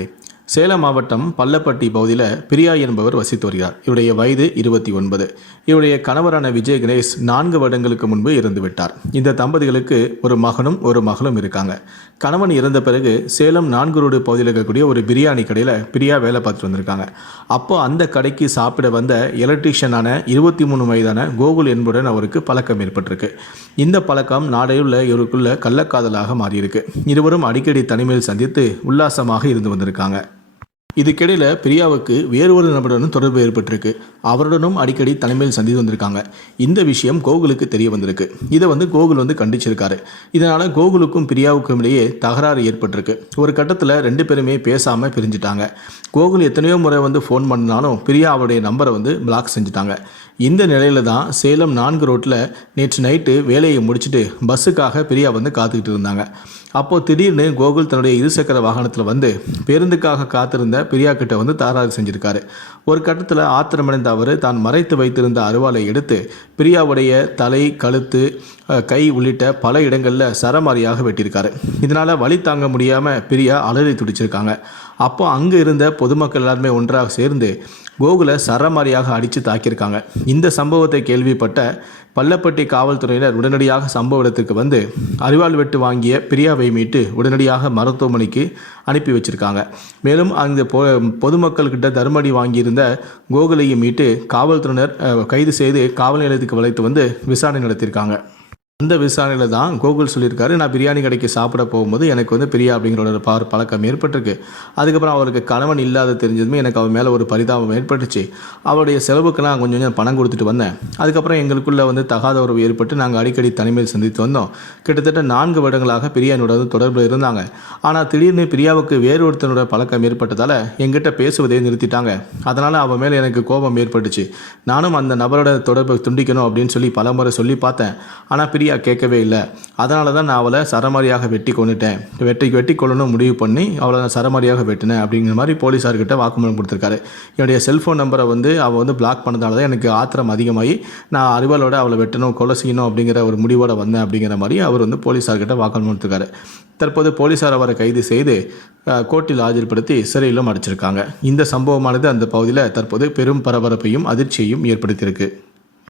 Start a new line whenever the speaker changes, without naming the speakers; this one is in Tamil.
Okay. சேலம் மாவட்டம் பள்ளப்பட்டி பகுதியில் பிரியா என்பவர் வசித்து வருகிறார். இவருடைய வயது இருபத்தி ஒன்பது. இவருடைய கணவரான விஜய் கணேஷ் நான்கு வருடங்களுக்கு முன்பு இறந்து விட்டார். இந்த தம்பதிகளுக்கு ஒரு மகனும் ஒரு மகளும் இருக்காங்க. கணவன் இறந்த பிறகு சேலம் நான்கு ரோடு பகுதியில் இருக்கக்கூடிய ஒரு பிரியாணி கடையில் பிரியா வேலை பார்த்துட்டு வந்திருக்காங்க. அப்போ அந்த கடைக்கு சாப்பிட வந்த எலக்ட்ரீஷியனான இருபத்தி மூணு வயதான கோகுல் என்புடன் அவருக்கு பழக்கம் ஏற்பட்டிருக்கு. இந்த பழக்கம் நாடையுள்ள இவருக்குள்ள கள்ளக்காதலாக மாறியிருக்கு. இருவரும் அடிக்கடி தனிமையில் சந்தித்து உல்லாசமாக இருந்து வந்திருக்காங்க. இதுக்கிடையில் பிரியாவுக்கு வேறு ஒரு நபருடன் தொடர்பு ஏற்பட்டிருக்கு. அவருடனும் அடிக்கடி தலைமையில் சந்தித்து வந்திருக்காங்க. இந்த விஷயம் கோகுலுக்கு தெரிய வந்திருக்கு. இதை வந்து கோகுல் வந்து கண்டிச்சிருக்காரு. இதனால் கோகுலுக்கும் பிரியாவுக்கும் இடையே தகராறு ஏற்பட்டிருக்கு. ஒரு கட்டத்தில் ரெண்டு பேருமே பேசாமல் பிரிஞ்சுட்டாங்க. கோகுல் எத்தனையோ முறை வந்து ஃபோன் பண்ணாலும் பிரியா அவருடைய நம்பரை வந்து பிளாக் செஞ்சுட்டாங்க. இந்த நிலையில தான் சேலம் நான்கு ரோட்டில் நேற்று நைட்டு வேலையை முடிச்சுட்டு பஸ்ஸுக்காக பிரியா வந்து காத்துக்கிட்டு இருந்தாங்க. அப்போது திடீர்னு கோகுல் தன்னுடைய இருசக்கர வாகனத்தில் வந்து பேருந்துக்காக காத்திருந்த பிரியா கிட்ட வந்து தாராறு செஞ்சிருக்காரு. ஒரு கட்டத்தில் ஆத்திரமடைந்த அவர் தான் மறைத்து வைத்திருந்த அருவாளை எடுத்து பிரியாவுடைய தலை கழுத்து கை உள்ளிட்ட பல இடங்களில் சரமாரியாக வெட்டியிருக்காரு. இதனால் வழி தாங்க முடியாமல் பிரியா அலறி துடிச்சிருக்காங்க. அப்போ அங்கே இருந்த பொதுமக்கள் எல்லாருமே ஒன்றாக சேர்ந்து கோகுலை சரமாரியாக அடித்து தாக்கியிருக்காங்க. இந்த சம்பவத்தை கேள்விப்பட்ட பள்ளப்பட்டி காவல்துறையினர் உடனடியாக சம்பவ இடத்துக்கு வந்து அரிவாள் வெட்டு வாங்கிய பிரியாவை மீட்டு உடனடியாக மருத்துவமனைக்கு அனுப்பி வச்சிருக்காங்க. மேலும் அந்த பொ பொதுமக்கள்கிட்ட தர்மடி வாங்கியிருந்த கோகுலையும் மீட்டு காவல்துறையினர் கைது செய்து காவல் நிலையத்துக்கு வளைத்து வந்து விசாரணை நடத்தியிருக்காங்க. அந்த விசாரணையில் தான் கோகுல் சொல்லியிருக்காரு நான் பிரியாணி கடைக்கு சாப்பிட போகும்போது எனக்கு வந்து பிரியா அப்படிங்கிற ஒரு பார் பழக்கம் ஏற்பட்டிருக்கு. அதுக்கப்புறம் அவருக்கு கணவன் இல்லாத தெரிஞ்சதுமே எனக்கு அவர் மேலே ஒரு பரிதாபம் ஏற்பட்டுச்சு. அவருடைய செலவுக்கு நான் கொஞ்சம் கொஞ்சம் பணம் கொடுத்துட்டு வந்தேன். அதுக்கப்புறம் எங்களுக்குள்ளே வந்து தகாத உறவு ஏற்பட்டு நாங்கள் அடிக்கடி தனிமையில் சந்தித்து வந்தோம். கிட்டத்தட்ட நான்கு வருடங்களாக பிரியாணியோட வந்து தொடர்பில் இருந்தாங்க. ஆனால் திடீர்னு பிரியாவுக்கு வேறு ஒருத்தனோட பழக்கம் ஏற்பட்டதால் எங்கிட்ட பேசுவதை நிறுத்திட்டாங்க. அதனால் அவன் மேலே எனக்கு கோபம் ஏற்பட்டுச்சு. நானும் அந்த நபரோட தொடர்பை துண்டிக்கணும் அப்படின்னு சொல்லி பலமுறை சொல்லி பார்த்தேன். ஆனால் பிரியா கேட்கவே இல்லை. அதனால தான் நான் அவளை சரமாரியாக வெட்டி கொண்டுட்டேன். வெட்டி வெட்டி கொள்ளணும் முடிவு பண்ணி அவளை நான் சரமாரியாக வெட்டினேன் அப்படிங்கிற மாதிரி போலீஸார்கிட்ட வாக்குமூலம் கொடுத்துருக்காரு. என்னுடைய செல்ஃபோன் நம்பரை வந்து அவள் வந்து பிளாக் பண்ணதால தான் எனக்கு ஆத்திரம் அதிகமாகி நான் அறிவாளோட அவளை வெட்டணும் கொலை செய்யணும் அப்படிங்கிற ஒரு முடிவோடு வந்தேன் அப்படிங்கிற மாதிரி அவர் வந்து போலீஸார்கிட்ட வாக்குமூலம் கொடுத்துருக்காரு. தற்போது போலீஸார் அவரை கைது செய்து கோர்ட்டில் ஆஜர்படுத்தி சிறையிலும் அடைச்சிருக்காங்க. இந்த சம்பவமானது அந்த பகுதியில் தற்போது பெரும் பரபரப்பையும் அதிர்ச்சியையும் ஏற்படுத்தியிருக்கு.